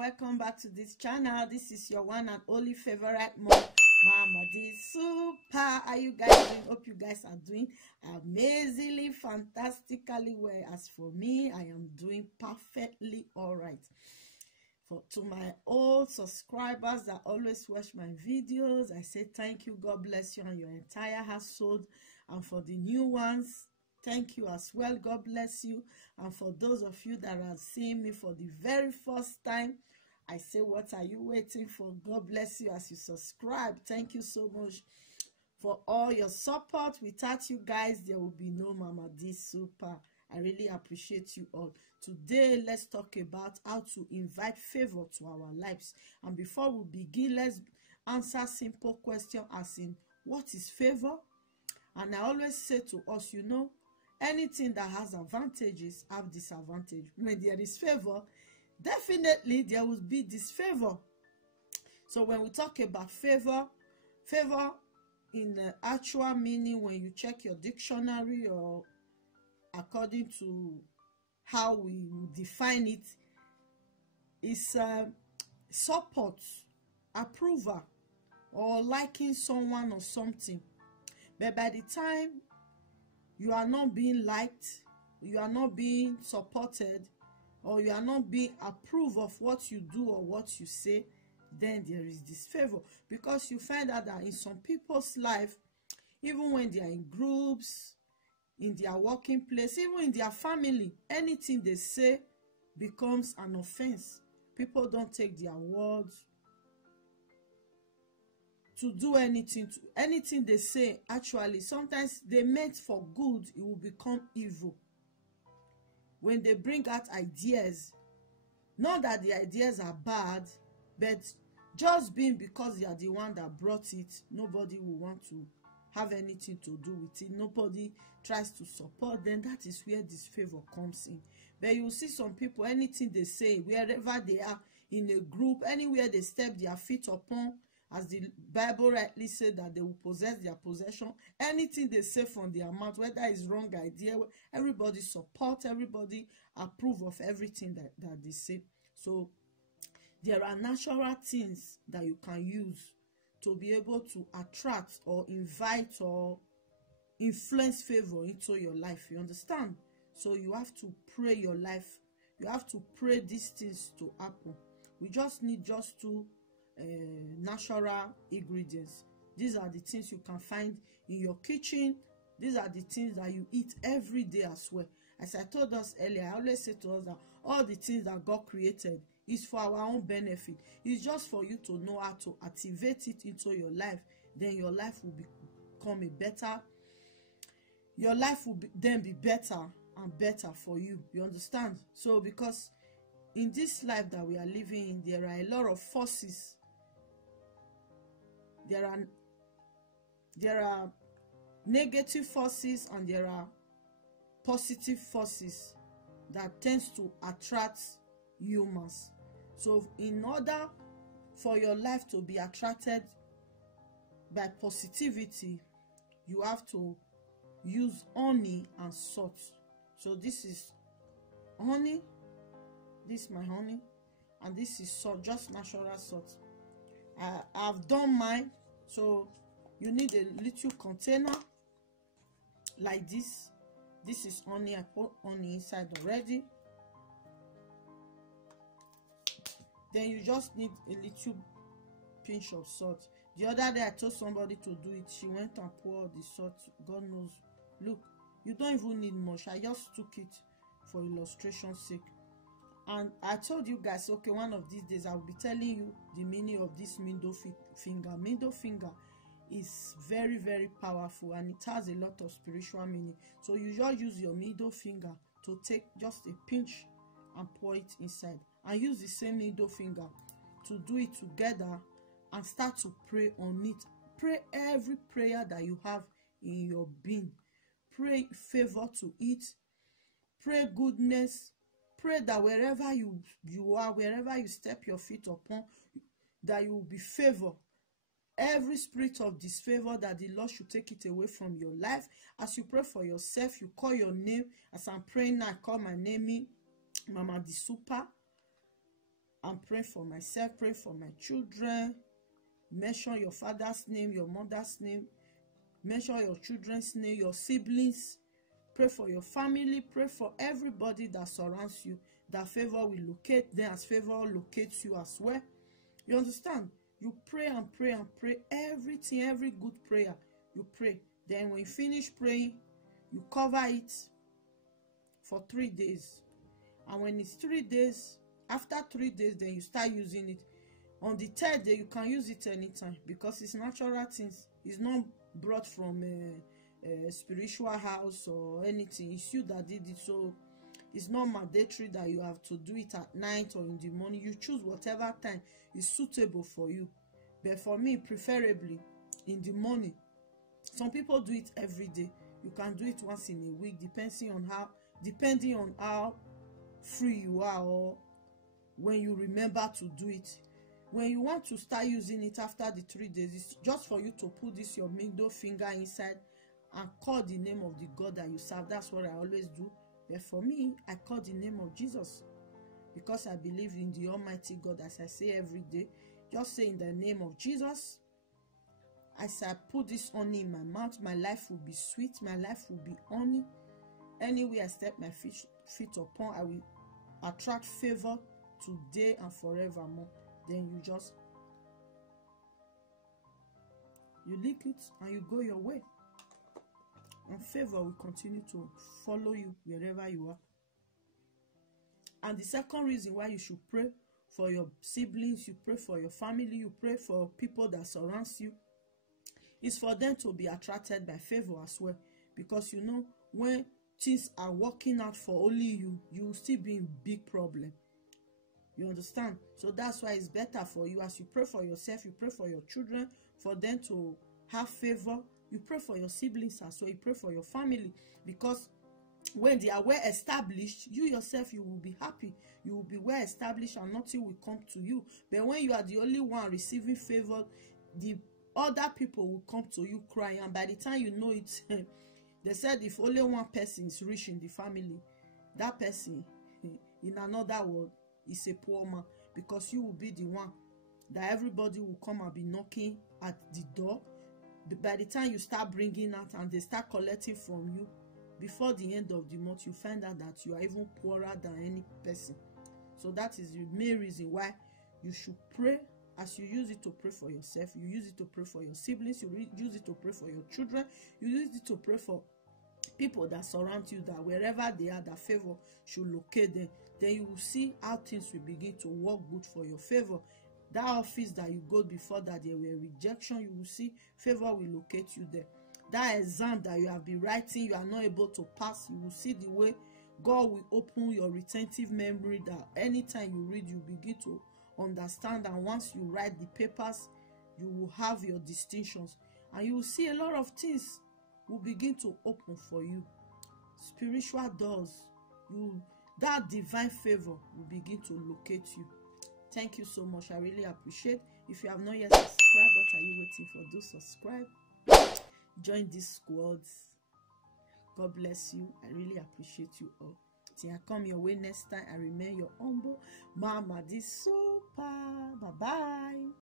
welcome back to this channel. This is your one and only favorite mom, Mama D Super. How you guys doing? Hope you guys are doing amazingly, fantastically well. As for me, I am doing perfectly all right. To my old subscribers that always watch my videos, I say thank you. God bless you and your entire household. And for the new ones, thank you as well. God bless you. And for those of you that are seeing me for the very first time, I say, what are you waiting for? God bless you as you subscribe. Thank you so much for all your support. Without you guys, there will be no Mama D Super. I really appreciate you all. Today, let's talk about how to invite favor to our lives. And before we begin, let's answer simple question as in, what is favor? And I always say to us, you know, anything that has advantages have disadvantage. When there is favor, definitely there will be disfavor. So when we talk about favor in the actual meaning, when you check your dictionary or according to how we define it, is support, approval, or liking someone or something. But by the time you are not being liked, you are not being supported, or you are not being approved of what you do or what you say, then there is disfavor. Because you find out that in some people's life, even when they are in groups, in their working place, even in their family, anything they say becomes an offense. People don't take their words to do anything. Anything they say, actually, sometimes they meant for good, it will become evil. When they bring out ideas, not that the ideas are bad, but just being because they are the one that brought it, nobody will want to have anything to do with it. Nobody tries to support them. That is where disfavor comes in. But you see some people, anything they say, wherever they are, in a group, anywhere they step their feet upon, as the Bible rightly said, that they will possess their possession. Anything they say from their mouth, whether it's wrong idea, everybody support, everybody approve of everything that they say. So there are natural things that you can use to be able to attract or invite or influence favor into your life. You understand? So you have to pray your life. You have to pray these things to happen. We just need just two natural ingredients. These are the things you can find in your kitchen. These are the things that you eat every day as well. As I told us earlier, I always say to us that all the things that God created is for our own benefit. It's just for you to know how to activate it into your life. Then your life will become a better. Your life will then be better and better for you. You understand? So because in this life that we are living in, there are a lot of forces. There are negative forces and there are positive forces that tends to attract humans. So in order for your life to be attracted by positivity, you have to use honey and salt. So this is honey, this is my honey, and this is salt, just natural salt. I've done mine. So you need a little container like this. This is honey. I put honey inside already. Then you just need a little pinch of salt. The other day I told somebody to do it. She went and poured the salt. God knows. Look, you don't even need much. I just took it for illustration's sake. And I told you guys, okay, one of these days I will be telling you the meaning of this middle finger. Middle finger is very, very powerful and it has a lot of spiritual meaning. So you just use your middle finger to take just a pinch and pour it inside. And use the same middle finger to do it together and start to pray on it. Pray every prayer that you have in your being. Pray favor to it. Pray goodness. Pray that wherever you are, wherever you step your feet upon, that you will be favored. Every spirit of disfavor, that the Lord should take it away from your life. As you pray for yourself, you call your name. As I'm praying now, I call my name, Mama D Super. I'm praying for myself, pray for my children. Mention your father's name, your mother's name. Mention your children's name, your siblings. Pray for your family. Pray for everybody that surrounds you, that favor will locate them as favor locates you as well. You understand? You pray and pray and pray. Everything, every good prayer, you pray. Then when you finish praying, you cover it for 3 days. And when it's 3 days, after 3 days, then you start using it. On the 3rd day, you can use it anytime because it's natural things. It's not brought from a spiritual house or anything. It's you that did it. So it's not mandatory that you have to do it at night or in the morning. You choose whatever time is suitable for you. But for me, preferably in the morning. Some people do it every day. You can do it once in a week, depending on how free you are or when you remember to do it. When you want to start using it after the 3 days, it's just for you to put this your middle finger inside and call the name of the God that you serve. That's what I always do. But for me, I call the name of Jesus because I believe in the Almighty God, as I say every day. Just say in the name of Jesus. As I put this honey in my mouth, my life will be sweet. My life will be honey. Anywhere I step my feet upon, I will attract favor today and forevermore. Then you lick it and you go your way. And favor will continue to follow you wherever you are. And the second reason why you should pray for your siblings, you pray for your family, you pray for people that surrounds you, is for them to be attracted by favor as well. Because you know, when things are working out for only you, you will still be in big problem. You understand? So that's why it's better for you, as you pray for yourself, you pray for your children, for them to have favor. You pray for your siblings as well. You pray for your family, because when they are well established, you yourself, you will be happy. You will be well established and nothing will come to you. But when you are the only one receiving favor, the other people will come to you crying, and by the time you know it, they said if only one person is rich in the family, that person in another world is a poor man, because you will be the one that everybody will come and be knocking at the door. By the time you start bringing out and they start collecting from you, before the end of the month, you find out that you are even poorer than any person. So that is the main reason why you should pray. As you use it to pray for yourself, you use it to pray for your siblings, you use it to pray for your children, you use it to pray for people that surround you, that wherever they are, that favor should locate them. Then you will see how things will begin to work good for your favor. That office that you go before that there were rejection, you will see favor will locate you there. That exam that you have been writing, you are not able to pass, you will see the way God will open your retentive memory, that anytime you read, you begin to understand, and once you write the papers, you will have your distinctions, and you will see a lot of things will begin to open for you. Spiritual doors, that divine favor will begin to locate you. Thank you so much. I really appreciate. If you have not yet subscribed, what are you waiting for? Do subscribe. Join these squads. God bless you. I really appreciate you all. Till I come your way next time, I remain your humble Mama the Super. Bye bye.